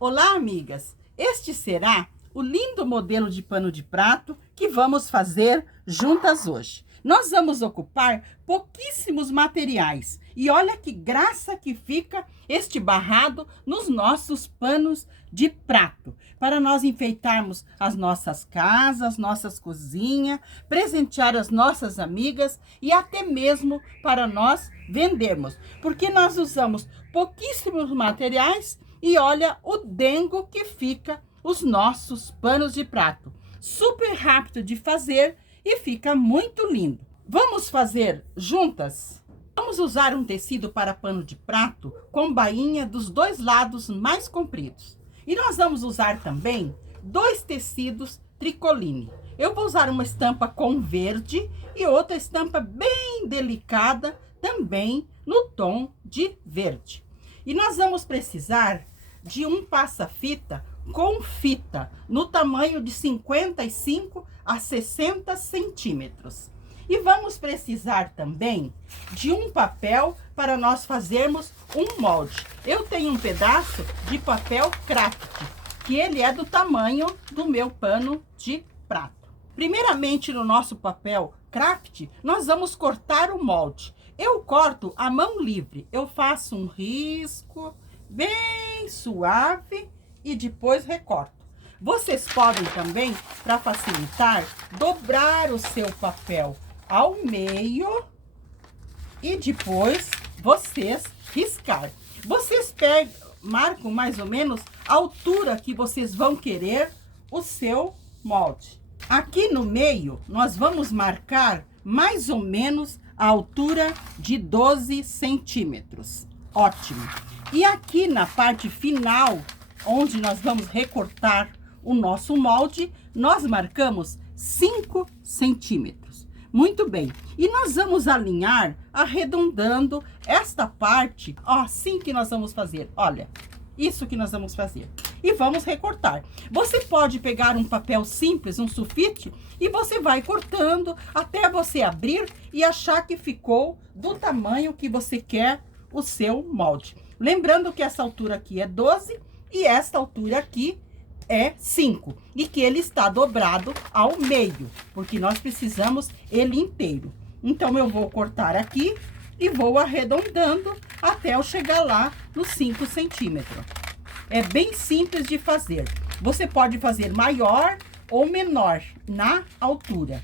Olá, amigas! Este será o lindo modelo de pano de prato que vamos fazer juntas hoje. Nós vamos ocupar pouquíssimos materiais e olha que graça que fica este barrado nos nossos panos de prato, para nós enfeitarmos as nossas casas, nossas cozinhas, presentear as nossas amigas e até mesmo para nós vendermos, porque nós usamos pouquíssimos materiais. E olha o dengo que fica os nossos panos de prato. Super rápido de fazer e fica muito lindo. Vamos fazer juntas? Vamos usar um tecido para pano de prato com bainha dos dois lados mais compridos. E nós vamos usar também dois tecidos tricoline. Eu vou usar uma estampa com verde e outra estampa bem delicada também no tom de verde. E nós vamos precisar de um passa-fita com fita no tamanho de 55 a 60 centímetros. E vamos precisar também de um papel para nós fazermos um molde. Eu tenho um pedaço de papel craft, que ele é do tamanho do meu pano de prato. Primeiramente, no nosso papel craft, nós vamos cortar o molde. Eu corto a mão livre, eu faço um risco bem suave e depois recorto. Vocês podem também, para facilitar, dobrar o seu papel ao meio e depois vocês riscar. Vocês marcam mais ou menos a altura que vocês vão querer o seu molde. Aqui no meio, nós vamos marcar mais ou menos a altura de 12 centímetros. Ótimo! E aqui na parte final, onde nós vamos recortar o nosso molde, nós marcamos 5 centímetros. Muito bem. E nós vamos alinhar arredondando esta parte, ó, assim que nós vamos fazer. Olha, isso que nós vamos fazer. E vamos recortar. Você pode pegar um papel simples, um sulfite, e você vai cortando até você abrir e achar que ficou do tamanho que você quer o seu molde. Lembrando que essa altura aqui é 12 e esta altura aqui é 5. E que ele está dobrado ao meio, porque nós precisamos ele inteiro. Então, eu vou cortar aqui e vou arredondando até eu chegar lá nos 5 centímetros. É bem simples de fazer. Você pode fazer maior ou menor na altura.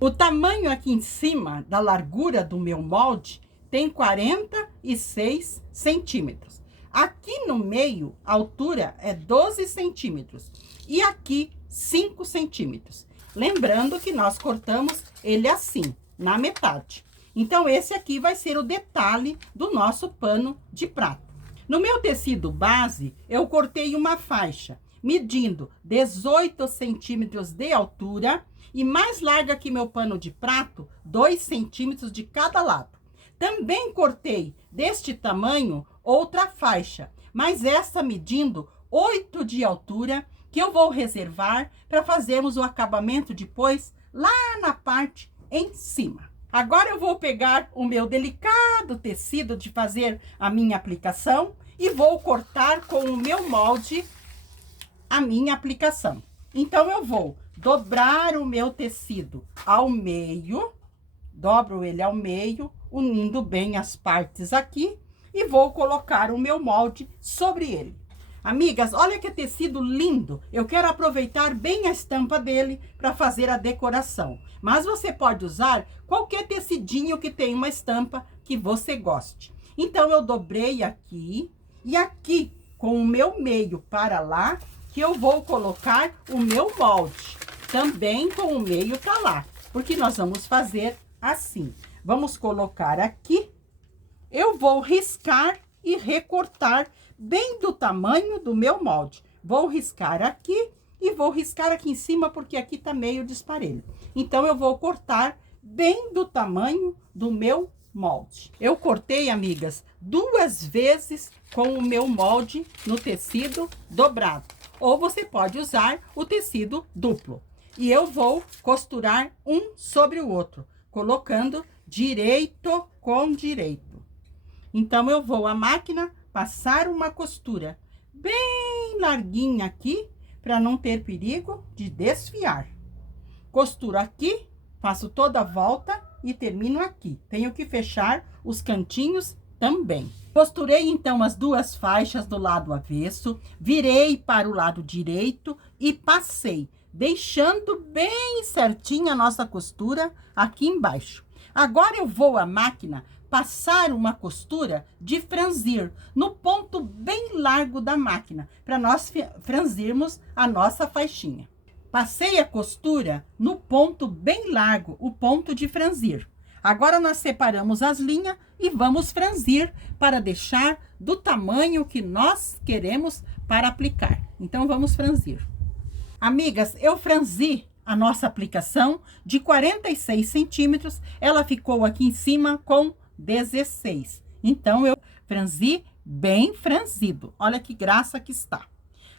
O tamanho aqui em cima da largura do meu molde tem 46 centímetros. Aqui no meio, a altura é 12 centímetros. E aqui, 5 centímetros. Lembrando que nós cortamos ele assim, na metade. Então, esse aqui vai ser o detalhe do nosso pano de prato. No meu tecido base, eu cortei uma faixa, medindo 18 centímetros de altura e mais larga que meu pano de prato, 2 centímetros de cada lado. Também cortei deste tamanho outra faixa, mas essa medindo 8 de altura, que eu vou reservar para fazermos o acabamento depois lá na parte em cima. Agora eu vou pegar o meu delicado tecido de fazer a minha aplicação e vou cortar com o meu molde a minha aplicação. Então, eu vou dobrar o meu tecido ao meio, dobro ele ao meio, unindo bem as partes aqui e vou colocar o meu molde sobre ele. Amigas, olha que tecido lindo! Eu quero aproveitar bem a estampa dele para fazer a decoração. Mas você pode usar qualquer tecidinho que tenha uma estampa que você goste. Então, eu dobrei aqui e aqui, com o meu meio para lá, que eu vou colocar o meu molde. Também com o meio para lá, porque nós vamos fazer assim. Vamos colocar aqui. Eu vou riscar e recortar bem do tamanho do meu molde. Vou riscar aqui e vou riscar aqui em cima, porque aqui tá meio desparelho. Então, eu vou cortar bem do tamanho do meu molde. Eu cortei, amigas, 2 vezes com o meu molde no tecido dobrado. Ou você pode usar o tecido duplo. E eu vou costurar um sobre o outro, colocando direito com direito. Então, eu vou à máquina passar uma costura bem larguinha aqui, para não ter perigo de desfiar. Costuro aqui, faço toda a volta e termino aqui. Tenho que fechar os cantinhos também. Costurei então as duas faixas do lado avesso, virei para o lado direito e passei, deixando bem certinha a nossa costura aqui embaixo. Agora eu vou à máquina passar uma costura de franzir no ponto bem largo da máquina, para nós franzirmos a nossa faixinha. Passei a costura no ponto bem largo, o ponto de franzir. Agora nós separamos as linhas e vamos franzir para deixar do tamanho que nós queremos para aplicar. Então, vamos franzir. Amigas, eu franzi a nossa aplicação de 46 centímetros. Ela ficou aqui em cima com 16. Então, eu franzi bem franzido. Olha que graça que está.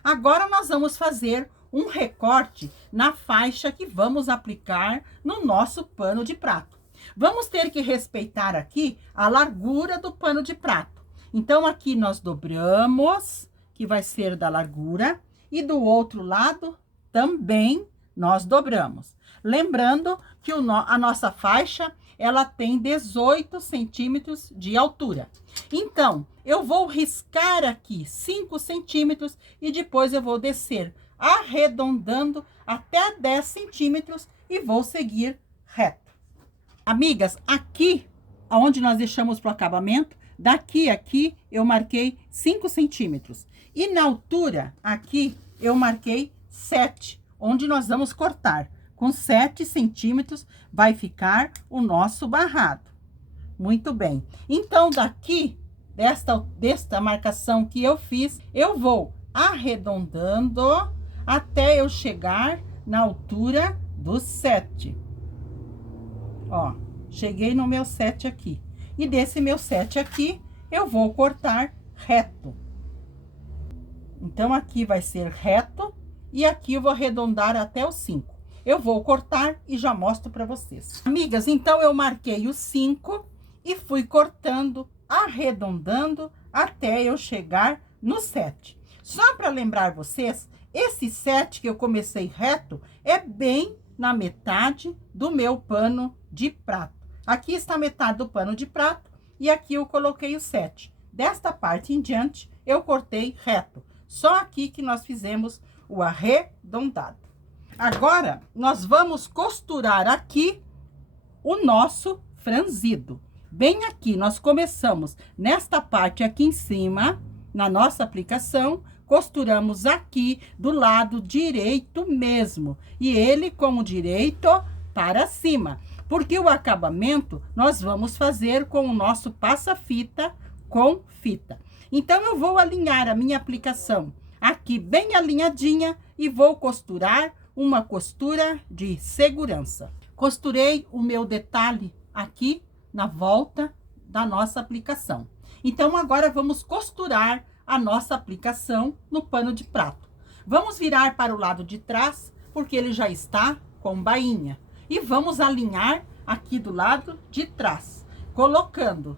Agora, nós vamos fazer um recorte na faixa que vamos aplicar no nosso pano de prato. Vamos ter que respeitar aqui a largura do pano de prato. Então, aqui nós dobramos, que vai ser da largura, e do outro lado também nós dobramos. Lembrando que a nossa faixa, ela tem 18 centímetros de altura. Então, eu vou riscar aqui 5 centímetros e depois eu vou descer arredondando até 10 centímetros e vou seguir reto. Amigas, aqui, onde nós deixamos para o acabamento, daqui a aqui eu marquei 5 centímetros. E na altura, aqui, eu marquei 7, onde nós vamos cortar. Com 7 centímetros vai ficar o nosso barrado. Muito bem. Então, daqui, desta marcação que eu fiz, eu vou arredondando até eu chegar na altura do 7. Ó, cheguei no meu 7 aqui. E desse meu 7 aqui, eu vou cortar reto. Então, aqui vai ser reto e aqui eu vou arredondar até o 5. Eu vou cortar e já mostro para vocês. Amigas, então eu marquei o 5 e fui cortando, arredondando até eu chegar no 7. Só para lembrar vocês, esse 7 que eu comecei reto é bem na metade do meu pano de prato. Aqui está a metade do pano de prato e aqui eu coloquei o 7. Desta parte em diante, eu cortei reto. Só aqui que nós fizemos o arredondado. Agora, nós vamos costurar aqui o nosso franzido. Bem aqui, nós começamos nesta parte aqui em cima, na nossa aplicação, costuramos aqui do lado direito mesmo. E ele com o direito para cima. Porque o acabamento nós vamos fazer com o nosso passa-fita com fita. Então, eu vou alinhar a minha aplicação aqui bem alinhadinha e vou costurar uma costura de segurança. Costurei o meu detalhe aqui na volta da nossa aplicação. Então, agora vamos costurar a nossa aplicação no pano de prato. Vamos virar para o lado de trás, porque ele já está com bainha. E vamos alinhar aqui do lado de trás, colocando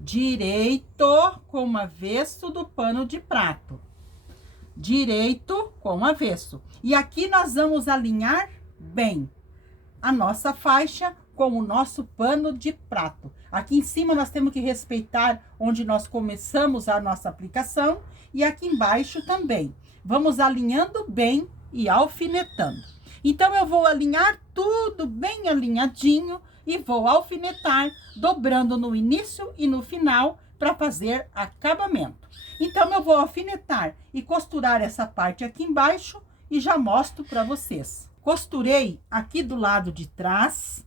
direito com avesso do pano de prato. Direito com avesso. E aqui nós vamos alinhar bem a nossa faixa com o nosso pano de prato. Aqui em cima nós temos que respeitar onde nós começamos a nossa aplicação e aqui embaixo também. Vamos alinhando bem e alfinetando. Então, eu vou alinhar tudo bem alinhadinho e vou alfinetar, dobrando no início e no final para fazer acabamento. Então, eu vou alfinetar e costurar essa parte aqui embaixo e já mostro para vocês. Costurei aqui do lado de trás,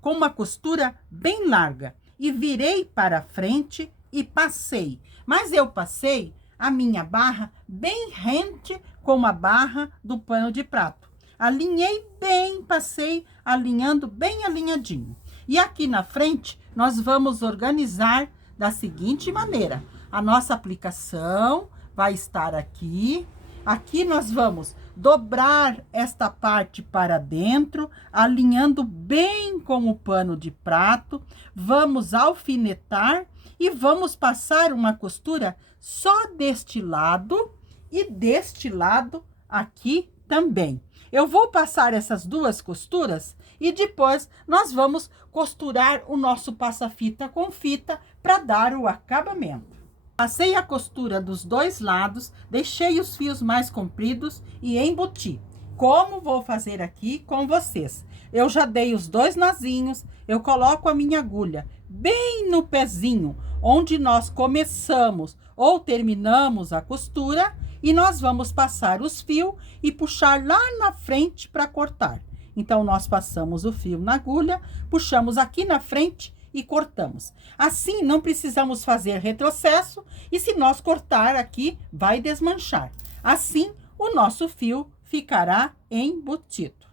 com uma costura bem larga e virei para frente e passei. Mas eu passei a minha barra bem rente com a barra do pano de prato. Alinhei bem, passei alinhando bem alinhadinho. E aqui na frente, nós vamos organizar da seguinte maneira. A nossa aplicação vai estar aqui. Aqui nós vamos dobrar esta parte para dentro, alinhando bem com o pano de prato. Vamos alfinetar e vamos passar uma costura só deste lado e deste lado aqui também. Eu vou passar essas duas costuras e depois nós vamos costurar o nosso passa-fita com fita para dar o acabamento. Passei a costura dos dois lados, deixei os fios mais compridos e embuti. Como vou fazer aqui com vocês? Eu já dei os dois nozinhos, eu coloco a minha agulha bem no pezinho, onde nós começamos ou terminamos a costura, e nós vamos passar os fios e puxar lá na frente para cortar. Então, nós passamos o fio na agulha, puxamos aqui na frente e cortamos. Assim, não precisamos fazer retrocesso, e se nós cortar aqui, vai desmanchar. Assim, o nosso fio ficará embutido.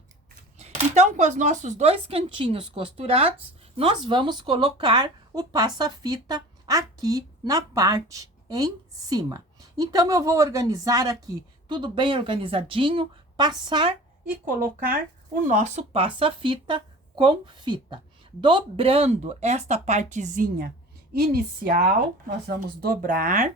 Então, com os nossos dois cantinhos costurados, nós vamos colocar o passa-fita aqui na parte em cima. Então, eu vou organizar aqui, tudo bem organizadinho, passar e colocar o nosso passa-fita com fita. Dobrando esta partezinha inicial, nós vamos dobrar.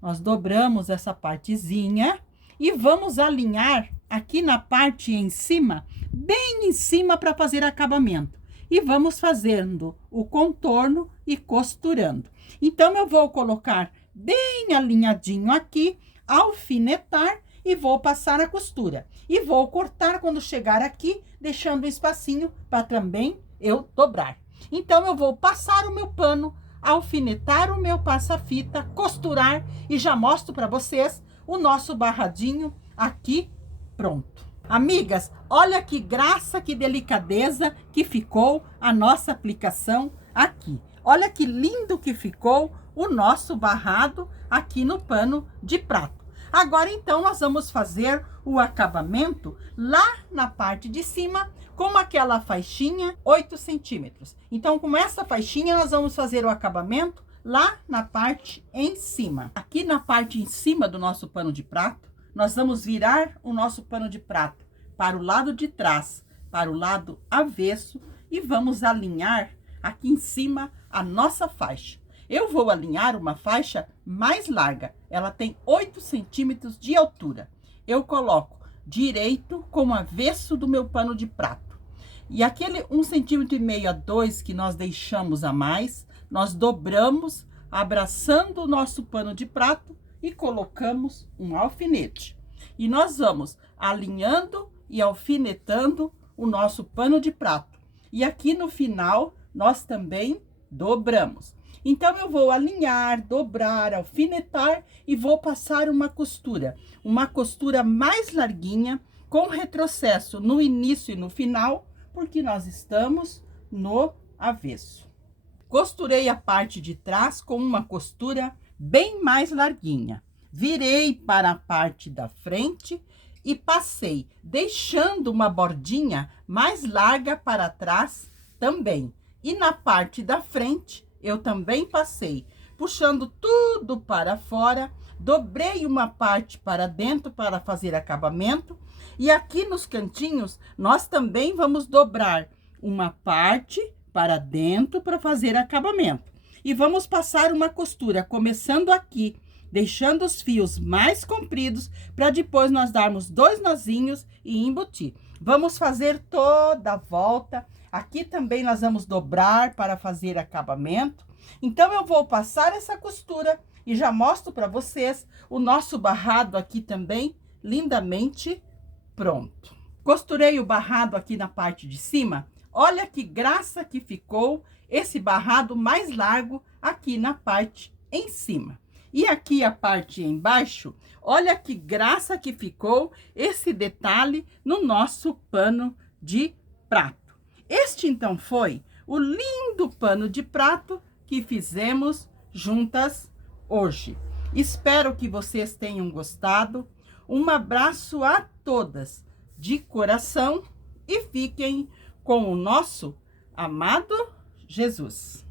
Nós dobramos essa partezinha e vamos alinhar aqui na parte em cima, bem em cima, para fazer acabamento. E vamos fazendo o contorno e costurando. Então, eu vou colocar bem alinhadinho aqui, alfinetar e vou passar a costura. E vou cortar quando chegar aqui, deixando um espacinho para também eu dobrar. Então, eu vou passar o meu pano, alfinetar o meu passa-fita, costurar e já mostro para vocês o nosso barradinho aqui pronto. Amigas, olha que graça, que delicadeza que ficou a nossa aplicação aqui. Olha que lindo que ficou o nosso barrado aqui no pano de prato. Agora, então, nós vamos fazer o acabamento lá na parte de cima com aquela faixinha 8 centímetros. Então, com essa faixinha, nós vamos fazer o acabamento lá na parte em cima. Aqui na parte em cima do nosso pano de prato, nós vamos virar o nosso pano de prato para o lado de trás, para o lado avesso, e vamos alinhar aqui em cima a nossa faixa. Eu vou alinhar uma faixa mais larga, ela tem 8 centímetros de altura. Eu coloco direito com o avesso do meu pano de prato. E aquele 1,5 centímetro a 2 que nós deixamos a mais, nós dobramos, abraçando o nosso pano de prato e colocamos um alfinete. E nós vamos alinhando e alfinetando o nosso pano de prato. E aqui no final, nós também dobramos. Então, eu vou alinhar, dobrar, alfinetar e vou passar uma costura mais larguinha, com retrocesso no início e no final, porque nós estamos no avesso. Costurei a parte de trás com uma costura bem mais larguinha. Virei para a parte da frente e passei, deixando uma bordinha mais larga para trás também. E na parte da frente, eu também passei, puxando tudo para fora, dobrei uma parte para dentro para fazer acabamento. E aqui nos cantinhos, nós também vamos dobrar uma parte para dentro para fazer acabamento. E vamos passar uma costura, começando aqui, deixando os fios mais compridos, para depois nós darmos 2 nozinhos e embutir. Vamos fazer toda a volta. Aqui também nós vamos dobrar para fazer acabamento. Então, eu vou passar essa costura e já mostro para vocês o nosso barrado aqui também, lindamente pronto. Costurei o barrado aqui na parte de cima. Olha que graça que ficou esse barrado mais largo aqui na parte em cima. E aqui a parte embaixo, olha que graça que ficou esse detalhe no nosso pano de prato. Este, então, foi o lindo pano de prato que fizemos juntas hoje. Espero que vocês tenham gostado. Um abraço a todas de coração e fiquem com o nosso amado Jesus.